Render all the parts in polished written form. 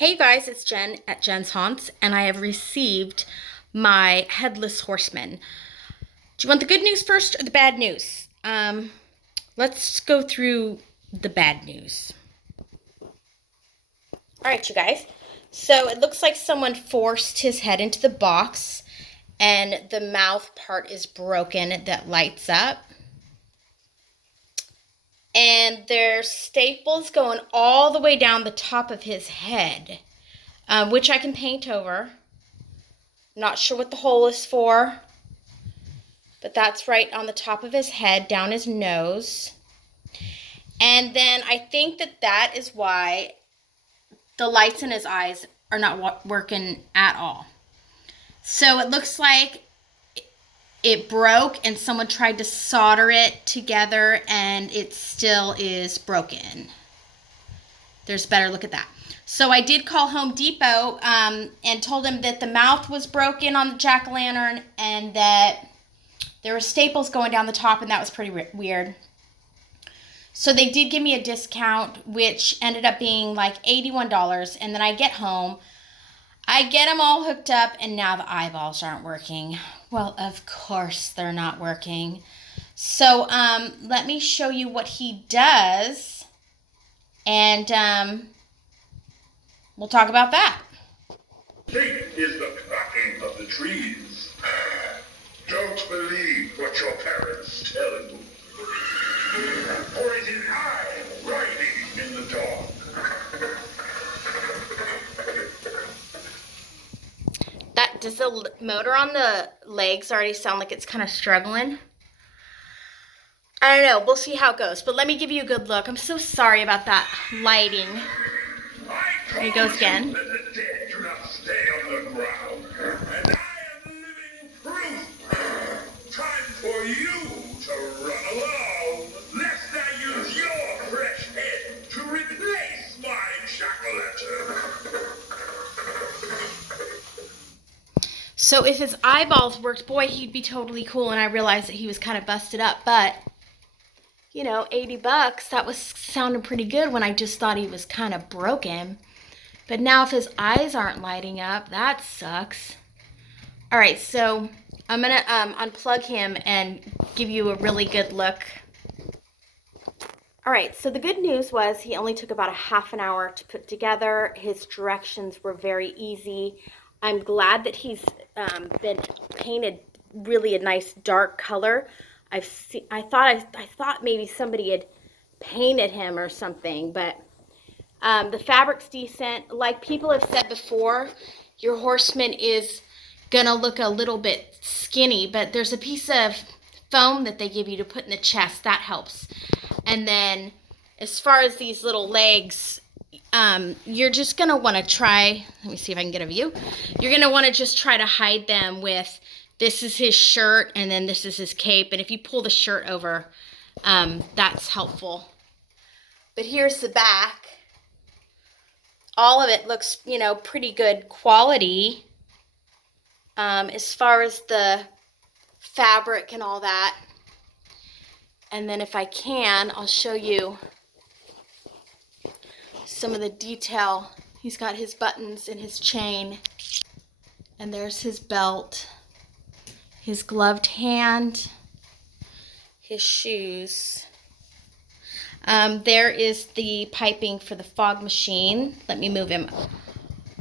Hey guys, it's Jen at Jen's Haunts, and I have received my Headless Horseman. Do you want the good news first or the bad news? Let's go through the bad news. All right, you guys. So it looks like someone forced his head into the box, and the mouth part is broken that lights up. And there's staples going all the way down the top of his head, which I can paint over. Not sure what the hole is for, but that's right on the top of his head, down his nose. And then I think that is why the lights in his eyes are not working at all. So it looks like it broke and someone tried to solder it together and it still is broken. There's a better look at that. So I did call Home Depot and told them that the mouth was broken on the jack-o'-lantern and that there were staples going down the top, and that was pretty weird. So they did give me a discount, which ended up being like $81. And then I get home, I get them all hooked up, and now the eyeballs aren't working. Well, of course they're not working. So let me show you what he does, and we'll talk about that. Faith is the cracking of the trees. Don't believe what your parents tell you. Or it is I riding in the dark. Does the motor on the legs already sound like it's kind of struggling? I don't know. We'll see how it goes. But let me give you a good look. I'm so sorry about that lighting. There he goes again. That the dead do not stay on the ground. And I am living proof. Time for you to run along. Lest I use your fresh head to replace my jack-o'-lantern. So if his eyeballs worked, boy, he'd be totally cool. And I realized that he was kind of busted up. But, you know, $80, that was sounding pretty good when I just thought he was kind of broken. But now if his eyes aren't lighting up, that sucks. All right, so I'm going to unplug him and give you a really good look. All right, so the good news was he only took about a half an hour to put together. His directions were very easy. I'm glad that he's been painted really a nice dark color. I thought maybe somebody had painted him or something, but the fabric's decent. Like people have said before, your horseman is gonna look a little bit skinny, but there's a piece of foam that they give you to put in the chest that helps. And then as far as these little legs, you're just gonna want to try, let me see if I can get a view. You're gonna want to just try to hide them with, this is his shirt and then this is his cape, and if you pull the shirt over, that's helpful. But here's the back. All of it looks, you know, pretty good quality as far as the fabric and all that. And then if I can, I'll show you some of the detail. He's got his buttons and his chain, and there's his belt, his gloved hand, his shoes. There is the piping for the fog machine. Let me move him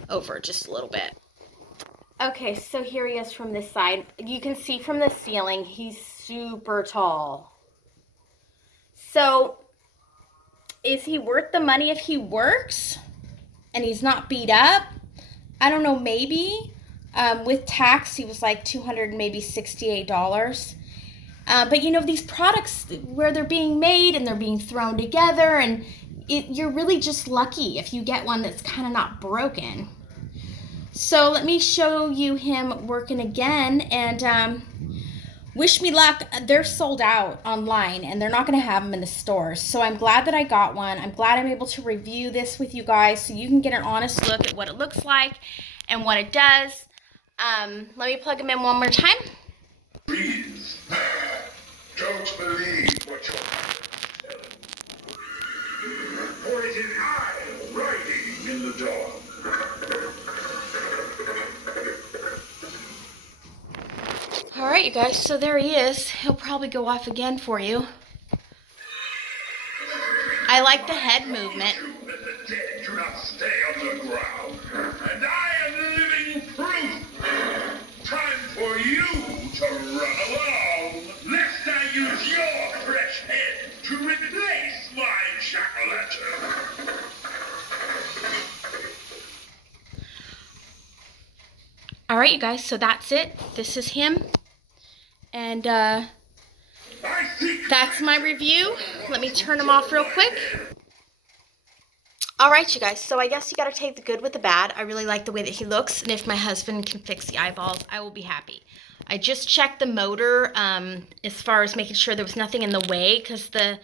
over just a little bit. Okay, so here he is from this side. You can see from the ceiling, he's super tall. So is he worth the money if he works and he's not beat up? I don't know, maybe. With tax, he was like $200, maybe $68. But you know, these products where they're being made and they're being thrown together, and you're really just lucky if you get one that's kind of not broken. So let me show you him working again, and wish me luck. They're sold out online and they're not going to have them in the stores. So I'm glad that I got one. I'm glad I'm able to review this with you guys so you can get an honest look at what it looks like and what it does. Let me plug him in one more time. Please, don't believe what your parents tell you. For it is I riding in the dark. right, you guys, so there he is. He'll probably go off again for you. I like the head movement. That the dead do not stay on the ground. And I am living proof. Time for you to run along, lest I use your fresh head to replace my jack-o'-lantern. All right, you guys, so that's it. This is him. And that's my review. Let me turn him off real quick. All right, you guys, so I guess you got to take the good with the bad. I really like the way that he looks, and if my husband can fix the eyeballs, I will be happy. I just checked the motor as far as making sure there was nothing in the way, because the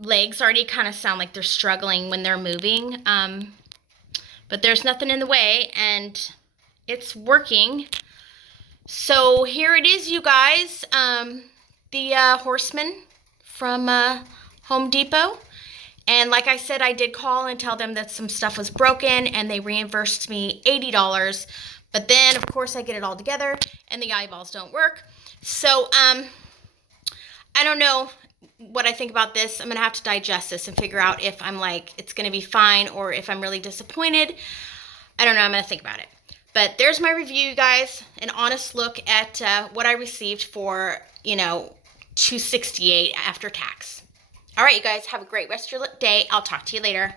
legs already kind of sound like they're struggling when they're moving. But there's nothing in the way, and it's working. So here it is, you guys. The Horseman from Home Depot. And like I said, I did call and tell them that some stuff was broken, and they reimbursed me $80. But then, of course, I get it all together, and the eyeballs don't work. So, I don't know what I think about this. I'm going to have to digest this and figure out if I'm like, it's going to be fine, or if I'm really disappointed. I don't know. I'm going to think about it. But there's my review, you guys. An honest look at what I received for, $268 after tax. All right, you guys, have a great rest of your day. I'll talk to you later.